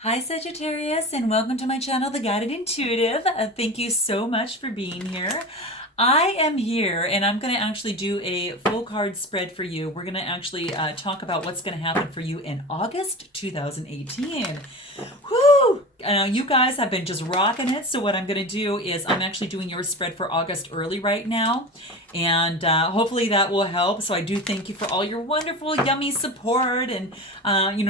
Hi Sagittarius, and welcome to my channel, The Guided Intuitive. Thank you so much for being here. I am here and I'm going to actually do a full card spread for you. We're going to actually talk about what's going to happen for you in August 2018. Whoo! You guys have been just rocking it. So what I'm going to do is I'm actually doing your spread for August early right now. And hopefully that will help. So I do thank you for all your wonderful, yummy support and,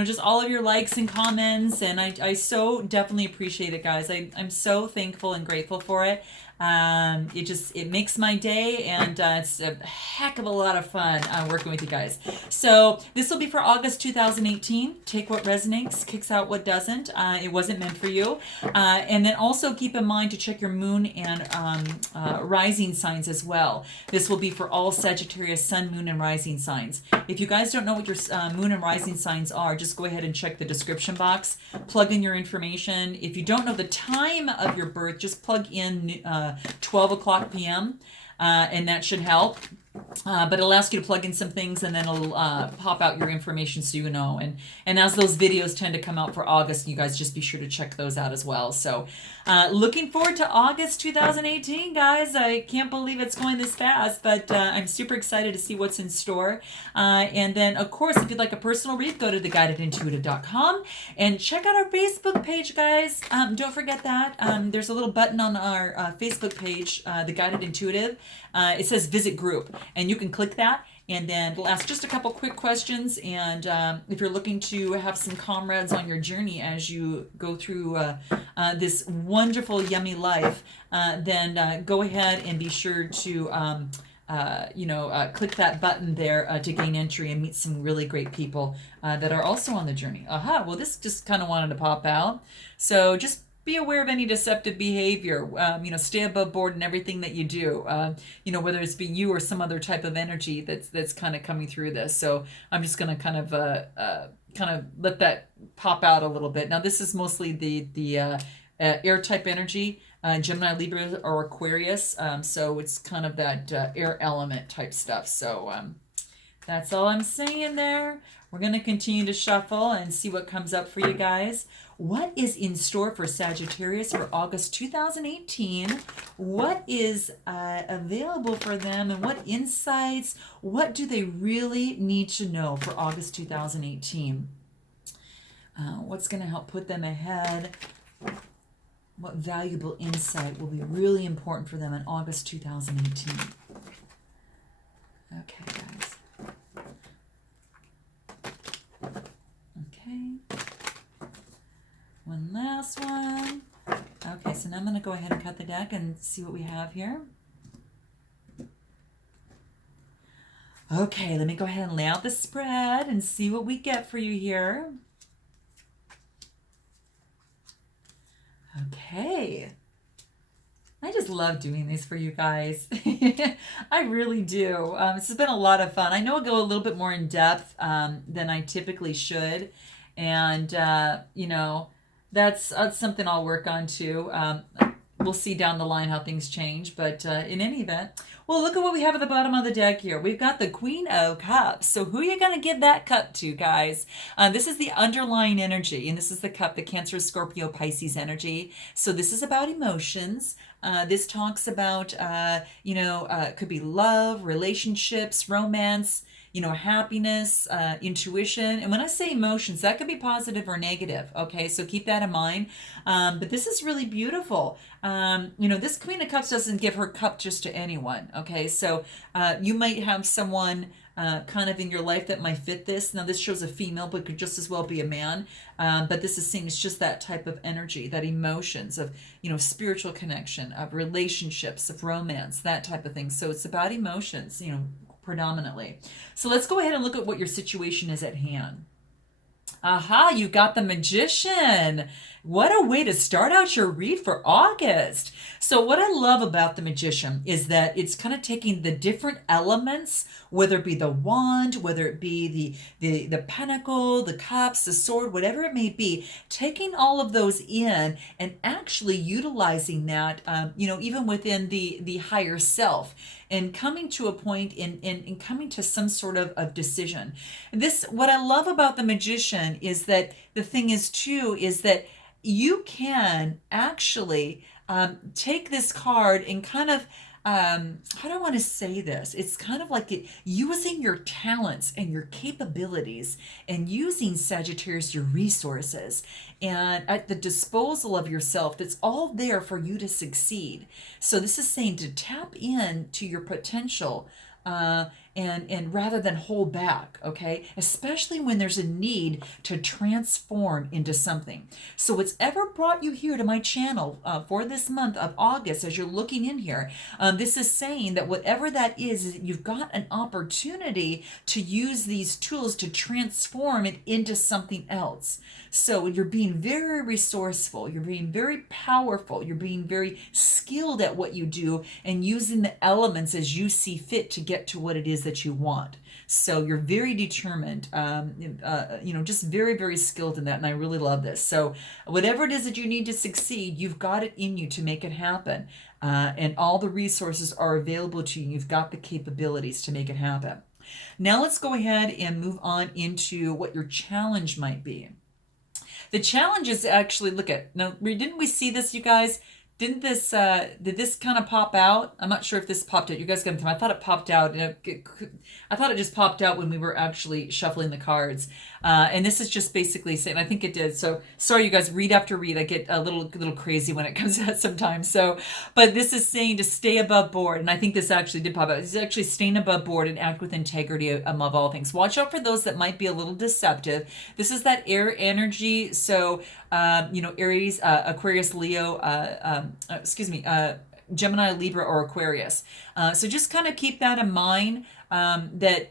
just all of your likes and comments. And I so definitely appreciate it, guys. I'm so thankful and grateful for it. It makes my day, and it's a heck of a lot of fun working with you guys. So this will be for August 2018. Take what resonates, kicks out what doesn't. It wasn't meant for you. And then also keep in mind to check your moon and rising signs as well. This will be for all Sagittarius sun, moon, and rising signs. If you guys don't know what your moon and rising signs are, just go ahead and check the description box. Plug in your information. If you don't know the time of your birth, just plug in 12 o'clock p.m. And that should help. But it'll ask you to plug in some things, and then it'll pop out your information so you know. And as those videos tend to come out for August, you guys just be sure to check those out as well. So looking forward to August 2018, guys. I can't believe it's going this fast, but I'm super excited to see what's in store. And then, of course, if you'd like a personal read, go to theguidedintuitive.com and check out our Facebook page, guys. Don't forget that. There's a little button on our Facebook page, The Guided Intuitive. It says Visit Group. And you can click that, and then it'll ask just a couple quick questions. And if you're looking to have some comrades on your journey as you go through this wonderful, yummy life, then go ahead and be sure to click that button there to gain entry and meet some really great people that are also on the journey. Aha, well, this just kind of wanted to pop out. So just be aware of any deceptive behavior. Stay above board in everything that you do. Whether it's be you or some other type of energy that's kind of coming through this. So I'm just going to kind of let that pop out a little bit. Now this is mostly the air type energy, Gemini, Libra, or Aquarius. So it's kind of that air element type stuff. So that's all I'm saying there. We're going to continue to shuffle and see what comes up for you guys. What is in store for Sagittarius for August 2018? What is available for them, and what insights? What do they really need to know for August 2018? What's going to help put them ahead? What valuable insight will be really important for them in August 2018? Okay, guys. Okay. One last one. Okay, so now I'm going to go ahead and cut the deck and see what we have here. Okay, let me go ahead and lay out the spread and see what we get for you here. Okay. I just love doing these for you guys. I really do. This has been a lot of fun. I know I'll go a little bit more in depth than I typically should. And, that's something I'll work on too. We'll see down the line how things change. But in any event, well, look at what we have at the bottom of the deck here. We've got the Queen of Cups. So who are you going to give that cup to, guys? This is the underlying energy, and this is the cup, the Cancer, Scorpio, Pisces energy. So this is about emotions. This talks about, it could be love, relationships, romance, happiness, intuition. And when I say emotions, that could be positive or negative. Okay, so keep that in mind. But this is really beautiful. This Queen of Cups doesn't give her cup just to anyone. Okay, so you might have someone kind of in your life that might fit this. Now, this shows a female, but could just as well be a man. But this is saying it's just that type of energy, that emotions of, spiritual connection, of relationships, of romance, that type of thing. So it's about emotions, predominantly. So let's go ahead and look at what your situation is at hand. Aha, you got the Magician. What a way to start out your read for August. So what I love about the Magician is that it's kind of taking the different elements, whether it be the wand, whether it be the pentacle, the cups, the sword, whatever it may be, taking all of those in and actually utilizing that, even within the higher self, and coming to a point in coming to some sort of decision. This, what I love about the Magician is that the thing is too, is that you can actually take this card and kind of, how do I want to say this? It's kind of like using your talents and your capabilities and using, Sagittarius, your resources and at the disposal of yourself. That's all there for you to succeed. So this is saying to tap in to your potential, and rather than hold back, okay? Especially when there's a need to transform into something. So what's ever brought you here to my channel for this month of August, as you're looking in here, this is saying that whatever that is, you've got an opportunity to use these tools to transform it into something else. So you're being very resourceful, you're being very powerful, you're being very skilled at what you do and using the elements as you see fit to get to what it is that you want. So you're very determined, just very, very skilled in that. And I really love this. So whatever it is that you need to succeed, you've got it in you to make it happen. And all the resources are available to you. You've got the capabilities to make it happen. Now let's go ahead and move on into what your challenge might be. The challenge is actually, look at, now, didn't we see this, you guys? Did this kind of pop out? I'm not sure if this popped out. You guys got to tell me. I thought it popped out. I thought it just popped out when we were actually shuffling the cards. And this is just basically saying, I think it did. So sorry, you guys, read after read. I get a little crazy when it comes out sometimes. So, but this is saying to stay above board. And I think this actually did pop out. It's actually staying above board and act with integrity above all things. Watch out for those that might be a little deceptive. This is that air energy. So, Aries, Aquarius, Leo, Gemini, Libra, or Aquarius. So just kind of keep that in mind. That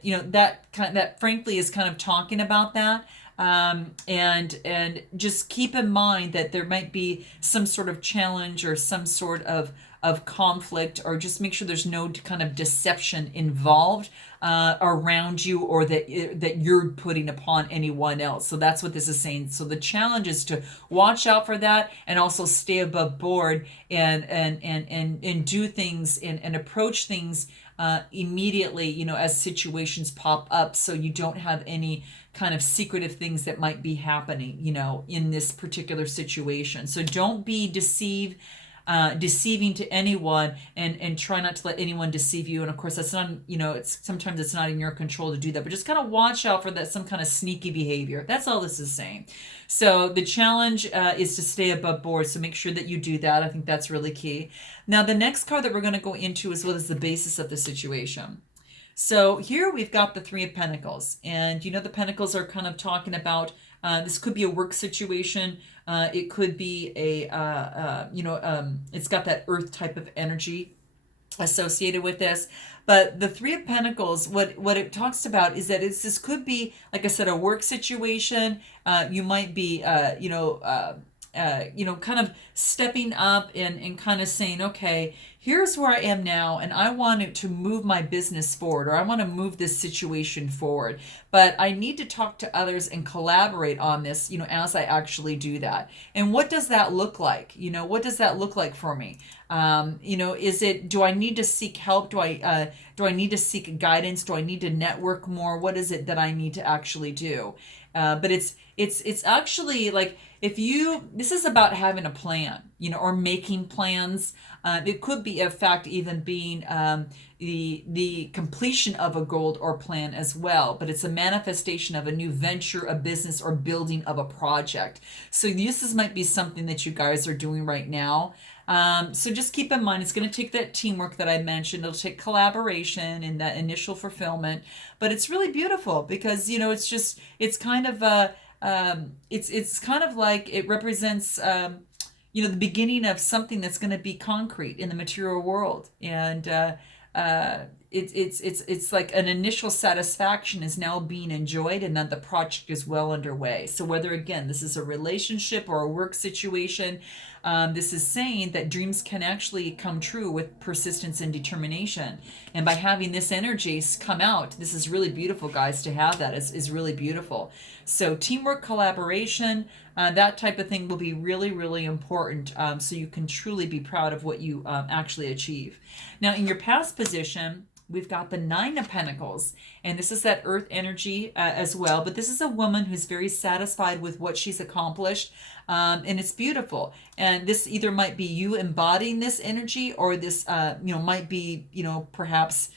frankly is kind of talking about that. And just keep in mind that there might be some sort of challenge or some sort of conflict, or just make sure there's no kind of deception involved around you, or that you're putting upon anyone else. So that's what this is saying. So the challenge is to watch out for that, and also stay above board and do things and approach things immediately, as situations pop up, so you don't have any kind of secretive things that might be happening, in this particular situation. So don't be deceiving to anyone, and try not to let anyone deceive you. And of course, that's not, sometimes it's not in your control to do that, but just kind of watch out for that, some kind of sneaky behavior. That's all this is saying. So the challenge is to stay above board. So make sure that you do that. I think that's really key. Now, the next card that we're going to go into is what is the basis of the situation. So here we've got the Three of Pentacles, and the Pentacles are kind of talking about, this could be a work situation. It could be it's got that earth type of energy associated with this. But the Three of Pentacles, what it talks about is that this could be, like I said, a work situation. You might be, kind of stepping up and kind of saying, okay, here's where I am now, and I want to move my business forward, or I want to move this situation forward. But I need to talk to others and collaborate on this, as I actually do that. And what does that look like? What does that look like for me? Do I need to seek help? Do I need to seek guidance? Do I need to network more? What is it that I need to actually do? But it's actually like, this is about having a plan, or making plans. It could be, in fact, even being the completion of a goal or plan as well. But it's a manifestation of a new venture, a business, or building of a project. So this might be something that you guys are doing right now. So just keep in mind, it's going to take that teamwork that I mentioned. It'll take collaboration and that initial fulfillment. But it's really beautiful because, it's kind of it's kind of like it represents the beginning of something that's going to be concrete in the material world. And it's like an initial satisfaction is now being enjoyed, and then the project is well underway. So whether, again, this is a relationship or a work situation, this is saying that dreams can actually come true with persistence and determination. And by having this energy come out, this is really beautiful, guys. To have that is really beautiful. So teamwork, collaboration, that type of thing will be really, really important, so you can truly be proud of what you actually achieve. Now, in your past position, we've got the Nine of Pentacles, and this is that earth energy as well. But this is a woman who's very satisfied with what she's accomplished, and it's beautiful. And this either might be you embodying this energy, or this, might be, perhaps,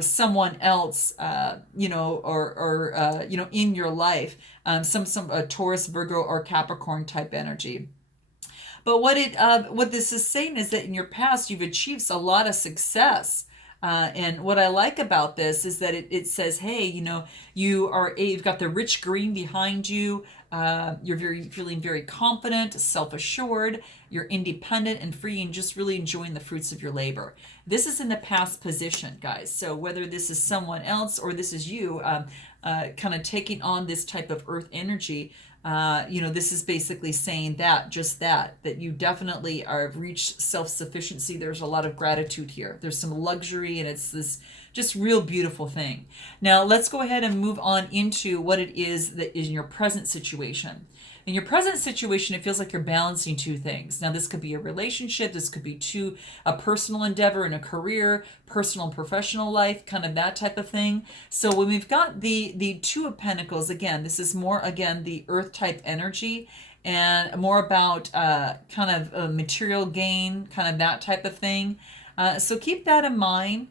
someone else, or in your life, some Taurus, Virgo, or Capricorn type energy. But what this is saying is that in your past, you've achieved a lot of success. And what I like about this is that it says, hey, you've got the rich green behind you. You're feeling very confident, self-assured. You're independent and free, and just really enjoying the fruits of your labor. This is in the past position, guys. So whether this is someone else or this is you, kind of taking on this type of earth energy, this is basically saying that you definitely have reached self-sufficiency. There's a lot of gratitude here. There's some luxury, and it's this just real beautiful thing. Now, let's go ahead and move on into what it is that is in your present situation. In your present situation, it feels like you're balancing two things. Now, this could be a relationship. This could be a personal endeavor and a career, personal and professional life, kind of that type of thing. So when we've got the Two of Pentacles, again, this is more, again, the earth type energy, and more about kind of material gain, kind of that type of thing. So keep that in mind.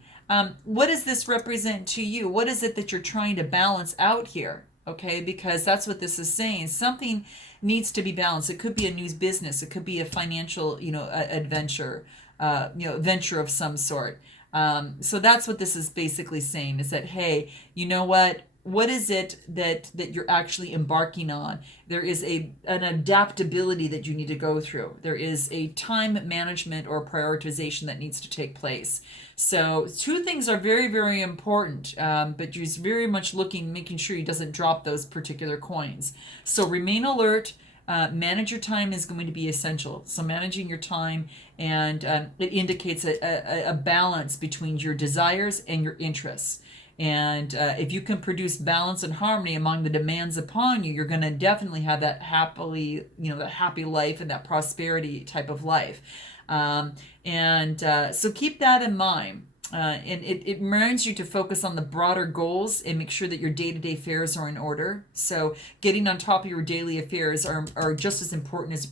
What does this represent to you? What is it that you're trying to balance out here? Okay, because that's what this is saying. Something needs to be balanced. It could be a new business. It could be a financial, adventure, venture of some sort. So that's what this is basically saying, is that, hey, you know what is it that you're actually embarking on? There is an adaptability that you need to go through. There is a time management or prioritization that needs to take place. So two things are very, very important, but you're very much making sure you doesn't drop those particular coins. So remain alert. Manage your time is going to be essential. So managing your time, and it indicates a balance between your desires and your interests. And if you can produce balance and harmony among the demands upon you, you're going to definitely have that that happy life and that prosperity type of life. So keep that in mind. And it reminds you to focus on the broader goals and make sure that your day-to-day affairs are in order. So getting on top of your daily affairs are just as important as,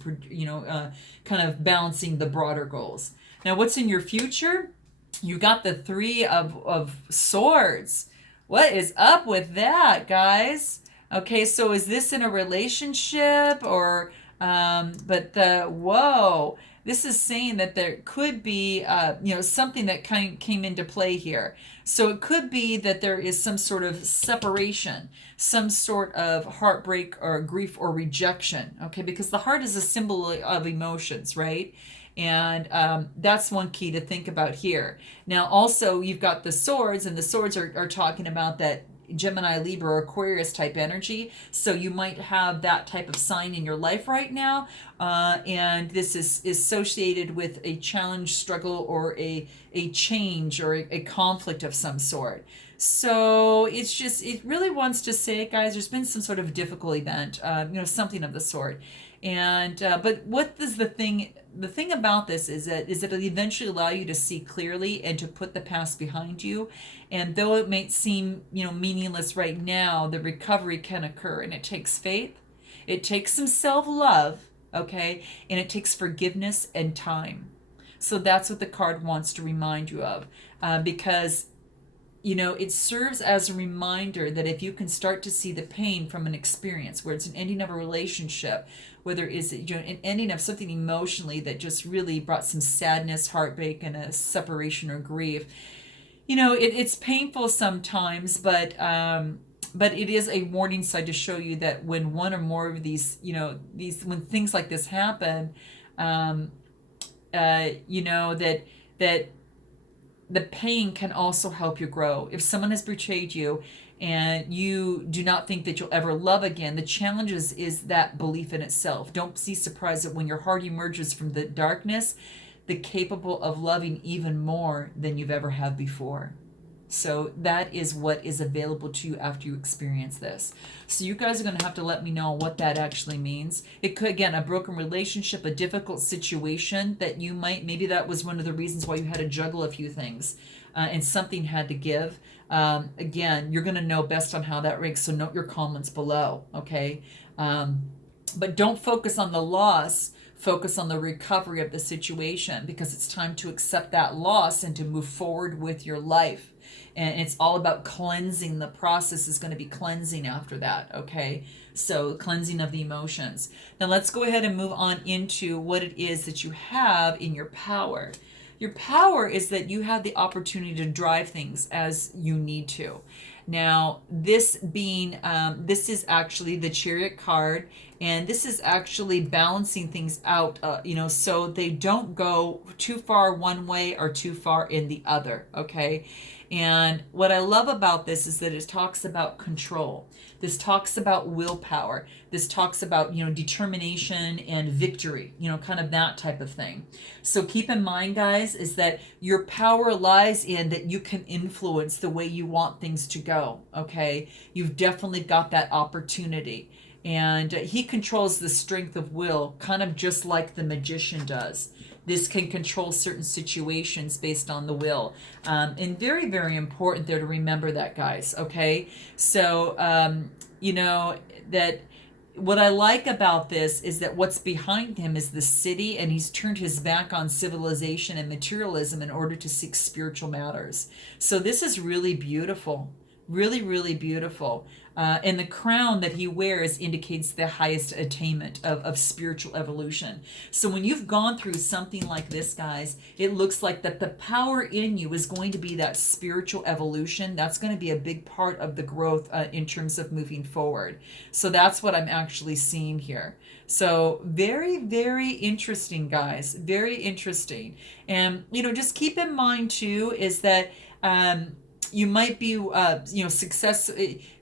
kind of balancing the broader goals. Now, what's in your future? You got the Three of Swords. What is up with that, guys? Okay, so is this in a relationship or, whoa. This is saying that there could be, something that came into play here. So it could be that there is some sort of separation, some sort of heartbreak or grief or rejection, okay? Because the heart is a symbol of emotions, right? And that's one key to think about here. Now, also, you've got the swords, and the swords are talking about that Gemini, Libra, or Aquarius type energy. So you might have that type of sign in your life right now. And this is associated with a challenge, struggle, or a change or a conflict of some sort. So it really wants to say, guys, there's been some sort of difficult event, something of the sort. And but what does the thing about this is that it'll eventually allow you to see clearly and to put the past behind you. And though it may seem meaningless right now, the recovery can occur, and it takes faith, it takes some self-love, okay, and it takes forgiveness and time. So that's what the card wants to remind you of, because it serves as a reminder that if you can start to see the pain from an experience, where it's an ending of a relationship, whether it's an ending of something emotionally that just really brought some sadness, heartbreak, and a separation or grief, it's painful sometimes, but it is a warning sign to show you that when one or more of these, when things like this happen, that the pain can also help you grow. If someone has betrayed you and you do not think that you'll ever love again, the challenge is that belief in itself. Don't be surprised that when your heart emerges from the darkness, the capable of loving even more than you've ever had before. So that is what is available to you after you experience this. So you guys are going to have to let me know what that actually means. It could, again, a broken relationship, a difficult situation that you might, maybe that was one of the reasons why you had to juggle a few things and something had to give. Again, you're going to know best on how that ranks, so note your comments below, okay? But don't focus on the loss. Focus on the recovery of the situation, because it's time to accept that loss and to move forward with your life. And it's all about cleansing. The process is going to be cleansing after that, okay? So cleansing of the emotions. Now let's go ahead and move on into what it is that you have in your power. Your power is that you have the opportunity to drive things as you need to. Now, this being, this is actually the Chariot card, and this is actually balancing things out, so they don't go too far one way or too far in the other, okay? And what I love about this is that it talks about control. This talks about willpower. This talks about, determination and victory, kind of that type of thing. So keep in mind, guys, is that your power lies in that you can influence the way you want things to go, okay? You've definitely got that opportunity. And he controls the strength of will, kind of just like the magician does. This can control certain situations based on the will. And very, very important there to remember that, guys, okay? So, that what I like about this is that what's behind him is the city, and he's turned his back on civilization and materialism in order to seek spiritual matters. So this is really beautiful. Really, really beautiful. And the crown that he wears indicates the highest attainment of spiritual evolution. So when you've gone through something like this, guys, it looks like that the power in you is going to be that spiritual evolution. That's going to be a big part of the growth in terms of moving forward. So that's what I'm actually seeing here. So very, very interesting, guys. Very interesting. And, just keep in mind, too, is that you might be, success.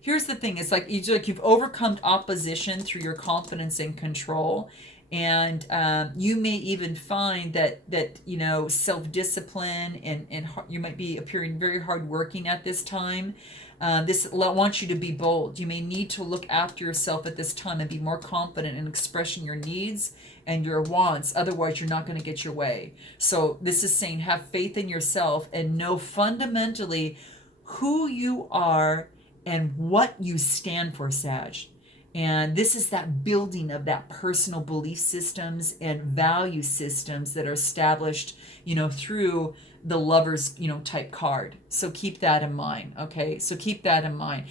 Here's the thing. It's like you've overcome opposition through your confidence and control. And you may even find that self-discipline and you might be appearing very hardworking at this time. This wants you to be bold. You may need to look after yourself at this time and be more confident in expressing your needs and your wants. Otherwise, you're not going to get your way. So this is saying have faith in yourself and know fundamentally who you are and what you stand for, Sag. And this is that building of that personal belief systems and value systems that are established, through the Lover's, type card. So keep that in mind, okay? So keep that in mind.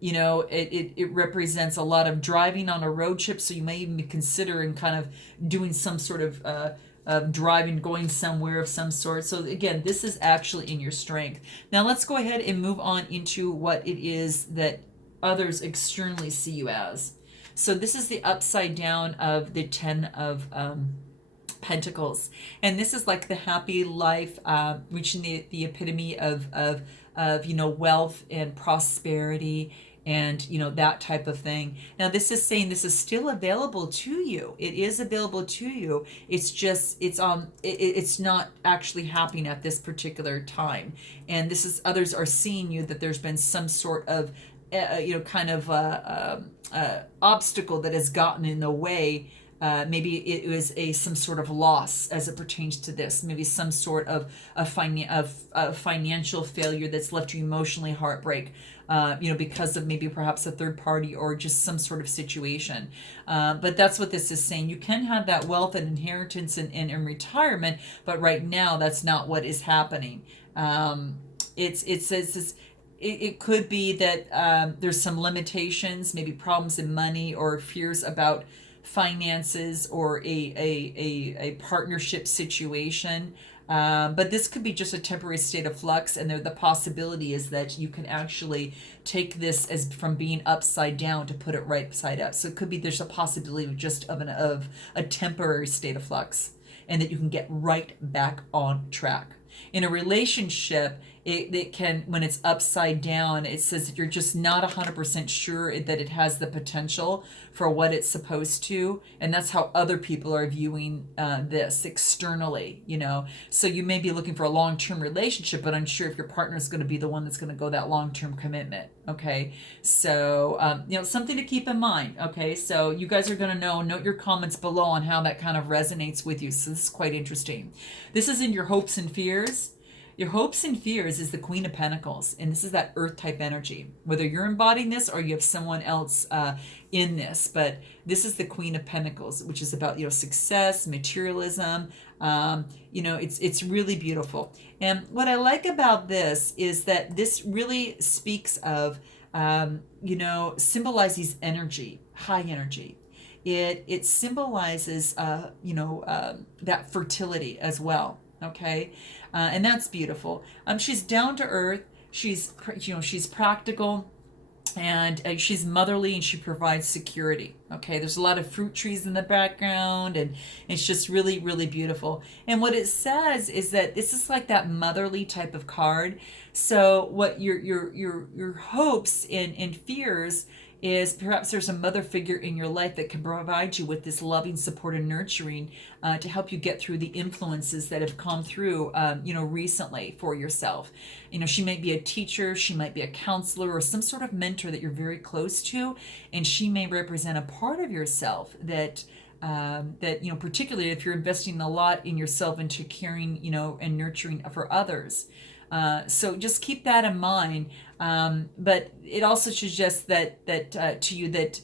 It represents a lot of driving on a road trip, so you may even be considering kind of doing some sort of driving, going somewhere of some sort. So again, this is actually in your strength. Now let's go ahead and move on into what it is that others externally see you as. So this is the upside down of the 10 of Pentacles, and this is like the happy life, reaching the epitome of wealth and prosperity and that type of thing. Now this is saying this is still available to you. It is available to you. It's just it's not actually happening at this particular time. And this is, others are seeing you that there's been some sort of obstacle that has gotten in the way. Maybe it was some sort of loss as it pertains to this. Maybe some sort of financial failure that's left you emotionally heartbreak, because of maybe perhaps a third party or just some sort of situation. But that's what this is saying. You can have that wealth and inheritance in retirement, but right now that's not what is happening. It says this. It could be that there's some limitations, maybe problems in money or fears about finances or a partnership situation. But this could be just a temporary state of flux, and the possibility is that you can actually take this as from being upside down to put it right side up. So it could be there's a possibility of just of a temporary state of flux, and that you can get right back on track. In a relationship, it can, when it's upside down, it says that you're just not 100% sure that it has the potential for what it's supposed to. And that's how other people are viewing this externally, you know. So you may be looking for a long-term relationship, but unsure if your partner is going to be the one that's going to go that long-term commitment. Okay. So, you know, something to keep in mind. Okay. So you guys are going to note your comments below on how that kind of resonates with you. So this is quite interesting. This is in your hopes and fears. Your hopes and fears is the Queen of Pentacles, and this is that earth type energy. Whether you're embodying this or you have someone else in this, but this is the Queen of Pentacles, which is about, you know, success, materialism. You know, it's really beautiful. And what I like about this is that this really speaks of, you know, symbolizes energy, high energy. It symbolizes, you know, that fertility as well. Okay. And that's beautiful. She's down to earth. She's, you know, she's practical, and she's motherly, and she provides security. Okay. There's a lot of fruit trees in the background, and it's just really, really beautiful. And what it says is that this is like that motherly type of card. So what your hopes and fears is perhaps there's a mother figure in your life that can provide you with this loving support and nurturing to help you get through the influences that have come through, you know, recently for yourself. You know, she might be a teacher, she might be a counselor, or some sort of mentor that you're very close to, and she may represent a part of yourself that that, you know, particularly if you're investing a lot in yourself into caring, you know, and nurturing for others. So just keep that in mind. But it also suggests that to you that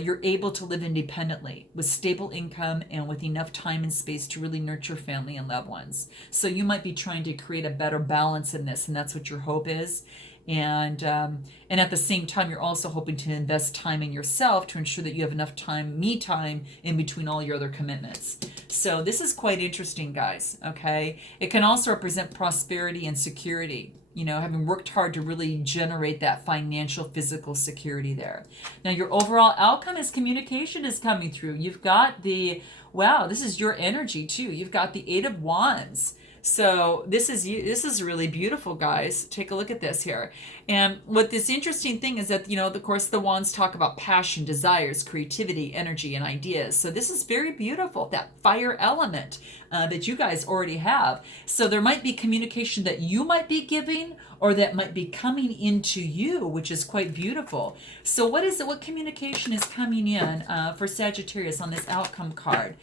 you're able to live independently with stable income and with enough time and space to really nurture family and loved ones. So you might be trying to create a better balance in this, and that's what your hope is. And at the same time, you're also hoping to invest time in yourself to ensure that you have enough time, me time, in between all your other commitments. So this is quite interesting, guys. Okay. It can also represent prosperity and security. You know, having worked hard to really generate that financial, physical security there. Now, your overall outcome is communication is coming through. You've got the, wow, this is your energy too. You've got the Eight of Wands. So this is really beautiful, guys. Take a look at this here. And what this interesting thing is that, you know, of course, the wands talk about passion, desires, creativity, energy, and ideas. So this is very beautiful, that fire element that you guys already have. So there might be communication that you might be giving or that might be coming into you, which is quite beautiful. So what is it? What communication is coming in for Sagittarius on this outcome card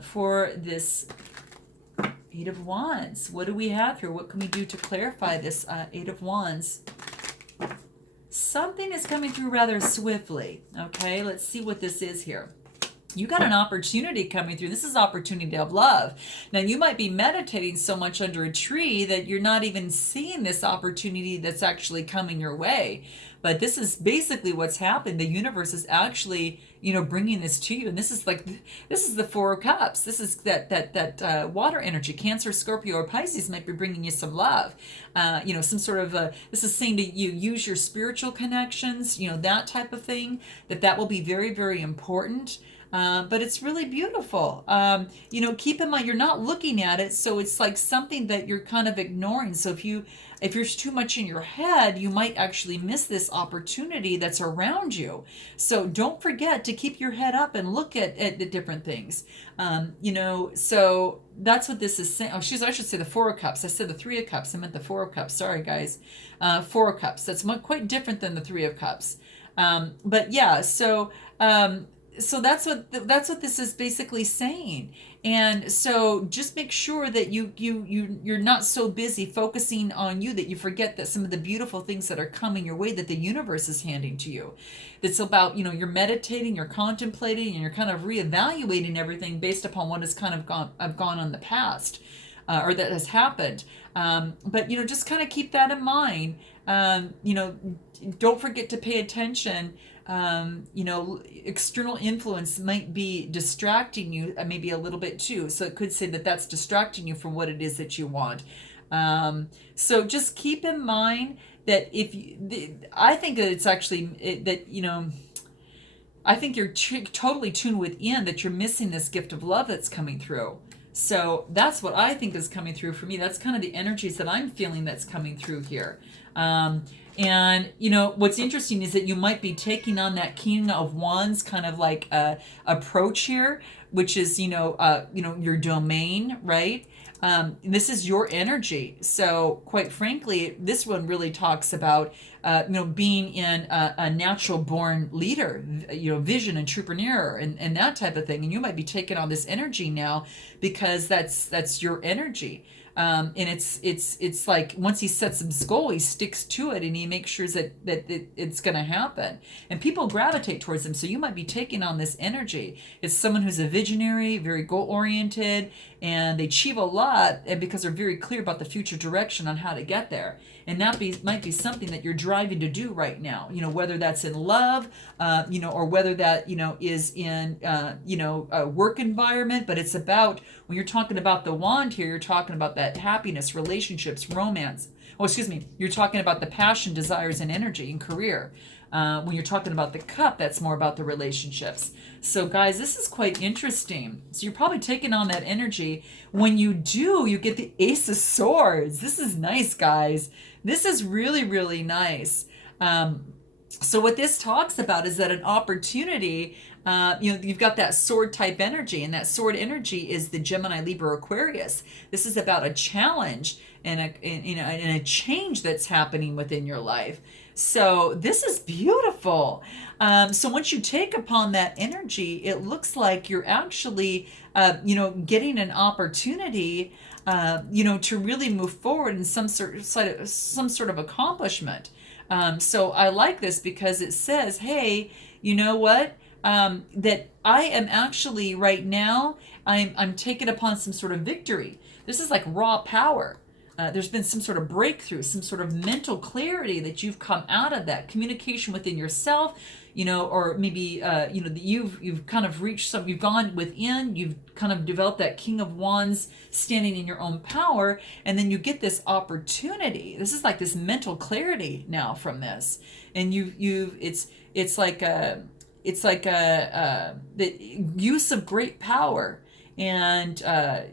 for this Eight of Wands? What do we have here? What can we do to clarify this Eight of Wands? Something is coming through rather swiftly. Okay, let's see what this is here. You got an opportunity coming through. This is opportunity of love. Now, you might be meditating so much under a tree that you're not even seeing this opportunity that's actually coming your way. But this is basically what's happened. The universe is actually, you know, bringing this to you. And this is like, this is the Four of Cups. This is that water energy. Cancer, Scorpio, or Pisces might be bringing you some love. You know, some sort of, this is saying to you, use your spiritual connections, you know, that type of thing, that will be very, very important. But it's really beautiful. You know, keep in mind, you're not looking at it, so it's like something that you're kind of ignoring. So if you're too much in your head, you might actually miss this opportunity that's around you. So don't forget to keep your head up and look at the different things. You know, so that's what this is saying. Oh, I should say the Four of Cups. I said the Three of Cups. I meant the Four of Cups. Sorry, guys. Four of Cups. That's quite different than the Three of Cups. But yeah, so that's what this is basically saying. And so just make sure that you're not so busy focusing on you that you forget that some of the beautiful things that are coming your way that the universe is handing to you. That's about, you know, you're meditating, you're contemplating, and you're kind of reevaluating everything based upon what has kind of gone on in the past, or that has happened. But, you know, just kind of keep that in mind. You know, don't forget to pay attention. You know, external influence might be distracting you maybe a little bit too. So it could say that that's distracting you from what it is that you want. So just keep in mind that I think that it's actually that, you know, I think you're totally tuned within that you're missing this gift of love that's coming through. So that's what I think is coming through for me. That's kind of the energies that I'm feeling that's coming through here. And you know what's interesting is that you might be taking on that King of Wands kind of like approach here, which is your domain, right? This is your energy. So quite frankly, this one really talks about being in a natural born leader, vision, entrepreneur, and that type of thing. And you might be taking on this energy now because that's your energy. And it's like once he sets his goal, he sticks to it and he makes sure that it's going to happen. And people gravitate towards him. So you might be taking on this energy. It's someone who's a visionary, very goal oriented, and they achieve a lot and because they're very clear about the future direction on how to get there. And that might be something that you're driving to do right now, whether that's in love, or whether that, is in, a work environment. But it's about, when you're talking about the wand here, you're talking about that happiness, relationships, romance. Oh, excuse me. You're talking about the passion, desires, and energy and career. When you're talking about the cup, that's more about the relationships. So guys, this is quite interesting. So you're probably taking on that energy. When you do, you get the Ace of Swords. This is nice, guys. This is really, really nice. So what this talks about is that an opportunity, you've got that sword type energy, and that sword energy is the Gemini, Libra, Aquarius. This is about a challenge and a change that's happening within your life. So this is beautiful. So once you take upon that energy, it looks like you're actually, getting an opportunity, to really move forward in some sort of accomplishment. So I like this because it says, hey, you know what? That I am actually right now, I'm taking upon some sort of victory. This is like raw power. There's been some sort of breakthrough, some sort of mental clarity that you've come out of that communication within yourself, or maybe, that you've kind of reached you've gone within, you've kind of developed that King of Wands standing in your own power. And then you get this opportunity. This is like this mental clarity now from this. And it's like the use of great power. And,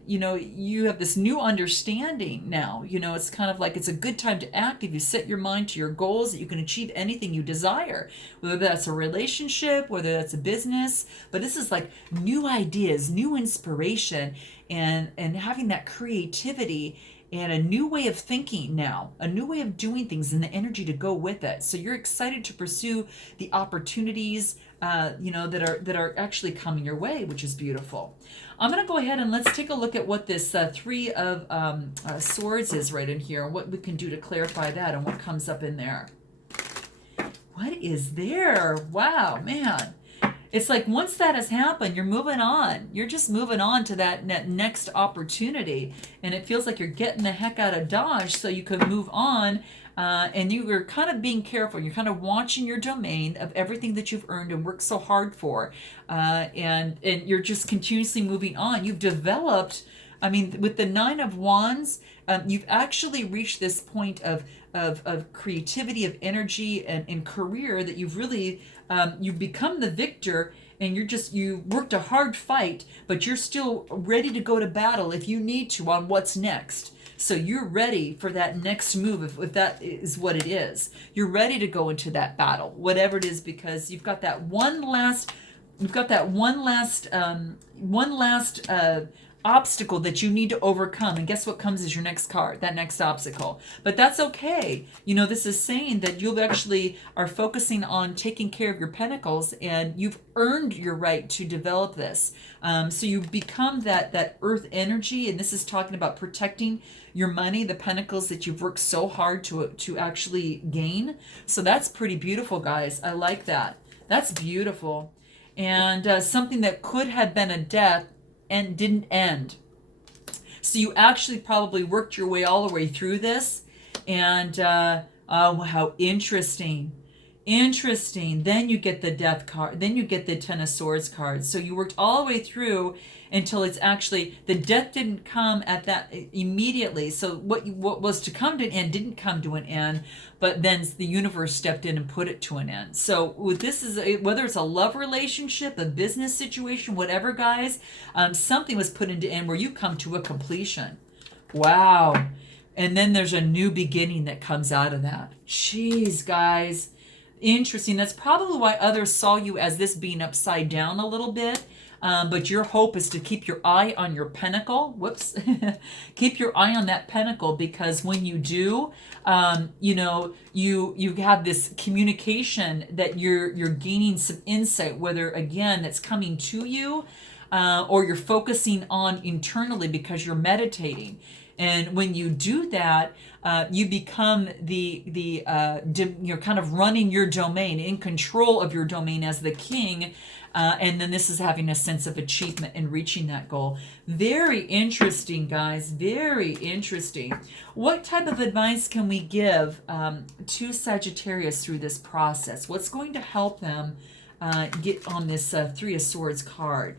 you have this new understanding now. It's kind of like it's a good time to act if you set your mind to your goals, that you can achieve anything you desire, whether that's a relationship, whether that's a business. But this is like new ideas, new inspiration, and having that creativity and a new way of thinking now, a new way of doing things, and the energy to go with it. So you're excited to pursue the opportunities, that are actually coming your way, which is beautiful. I'm going to go ahead and let's take a look at what this Three of Swords is right in here, and what we can do to clarify that and what comes up in there. What is there? Wow, man. It's like once that has happened, you're moving on. You're just moving on to that next opportunity. And it feels like you're getting the heck out of Dodge so you can move on. And you are kind of being careful. You're kind of watching your domain of everything that you've earned and worked so hard for. And you're just continuously moving on. You've developed, with the Nine of Wands, you've actually reached this point of creativity, of energy, and career that you've really, you've become the victor, and you worked a hard fight, but you're still ready to go to battle if you need to on what's next. So you're ready for that next move, if that is what it is. You're ready to go into that battle, whatever it is, because you've got that one last obstacle that you need to overcome. And guess what comes as your next card, that next obstacle. But that's okay. This is saying that you actually are focusing on taking care of your pentacles, and you've earned your right to develop this. So you become that earth energy, and this is talking about protecting your money, the pentacles that you've worked so hard to actually gain. So that's pretty beautiful, guys. I like that. That's beautiful. And something that could have been a death and didn't end. So you actually probably worked your way all the way through this. And oh, how interesting. Interesting. Then you get the death card. Then you get the Ten of Swords card. So you worked all the way through until it's actually the death didn't come at that immediately. So what was to come to an end didn't come to an end, but then the universe stepped in and put it to an end. So with this is whether it's a love relationship, a business situation, whatever, guys, something was put into end where you come to a completion. Wow. And then there's a new beginning that comes out of that. Jeez, guys. Interesting. That's probably why others saw you as this being upside down a little bit. But your hope is to keep your eye on your pentacle. Whoops. Keep your eye on that pentacle, because when you do, you have this communication that you're gaining some insight, whether again that's coming to you, or you're focusing on internally because you're meditating. And when you do that, you become you're kind of running your domain, in control of your domain as the king. And then this is having a sense of achievement and reaching that goal. Very interesting, guys. Very interesting. What type of advice can we give to Sagittarius through this process? What's going to help them get on this Three of Swords card?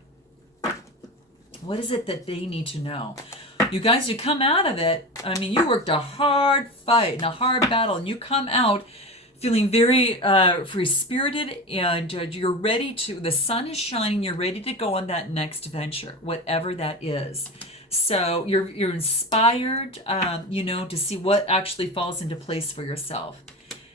What is it that they need to know? You guys, you come out of it. I mean, you worked a hard fight and a hard battle, and you come out feeling very free-spirited, and you're ready to, the sun is shining, you're ready to go on that next venture, whatever that is. So you're inspired, to see what actually falls into place for yourself.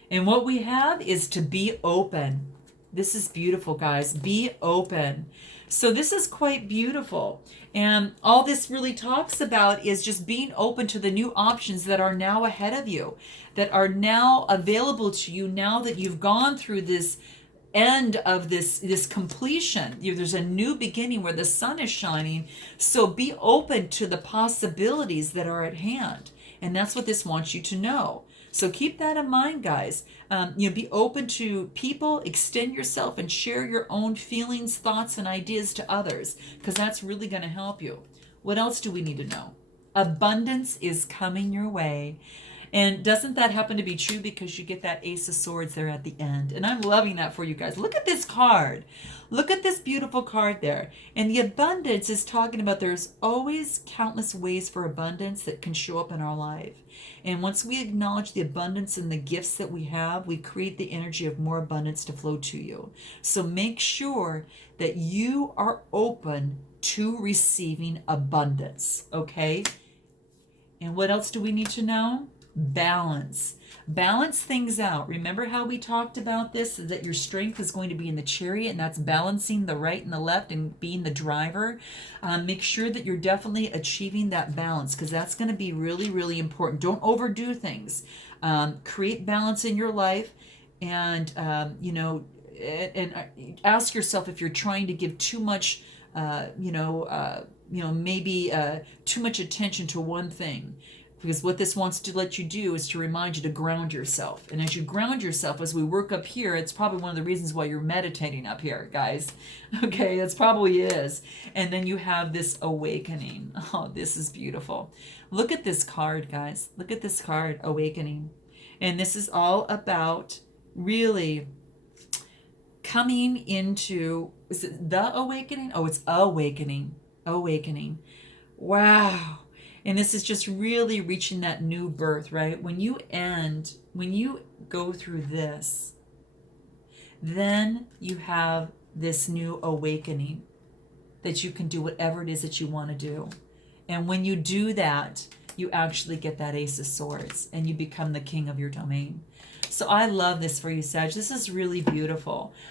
And what we have is to be open. This is beautiful, guys. Be open. So this is quite beautiful. And all this really talks about is just being open to the new options that are now ahead of you, that are now available to you now that you've gone through this end of this completion. There's a new beginning where the sun is shining. So be open to the possibilities that are at hand. And that's what this wants you to know. So keep that in mind, guys. Be open to people, extend yourself, and share your own feelings, thoughts, and ideas to others, because that's really going to help you. What else do we need to know? Abundance is coming your way. And doesn't that happen to be true, because you get that Ace of Swords there at the end? And I'm loving that for you guys. Look at this card. Look at this beautiful card there. And the abundance is talking about there's always countless ways for abundance that can show up in our life. And once we acknowledge the abundance and the gifts that we have, we create the energy of more abundance to flow to you. So make sure that you are open to receiving abundance, okay? And what else do we need to know? Balance. Balance things out. Remember how we talked about this, that your strength is going to be in the chariot, and that's balancing the right and the left and being the driver. Make sure that you're definitely achieving that balance, because that's going to be really, really important. Don't overdo things. Create balance in your life, and and ask yourself if you're trying to give too much maybe too much attention to one thing. Because what this wants to let you do is to remind you to ground yourself. And as you ground yourself, as we work up here, it's probably one of the reasons why you're meditating up here, guys. Okay, that's probably is. And then you have this awakening. Oh, this is beautiful. Look at this card, guys. Look at this card, awakening. And this is all about really coming into, is it the awakening? Oh, it's awakening. Awakening. Wow. And this is just really reaching that new birth, right? When you go through this, then you have this new awakening that you can do whatever it is that you want to do. And when you do that, you actually get that Ace of Swords and you become the king of your domain. So I love this for you, Sag. This is really beautiful.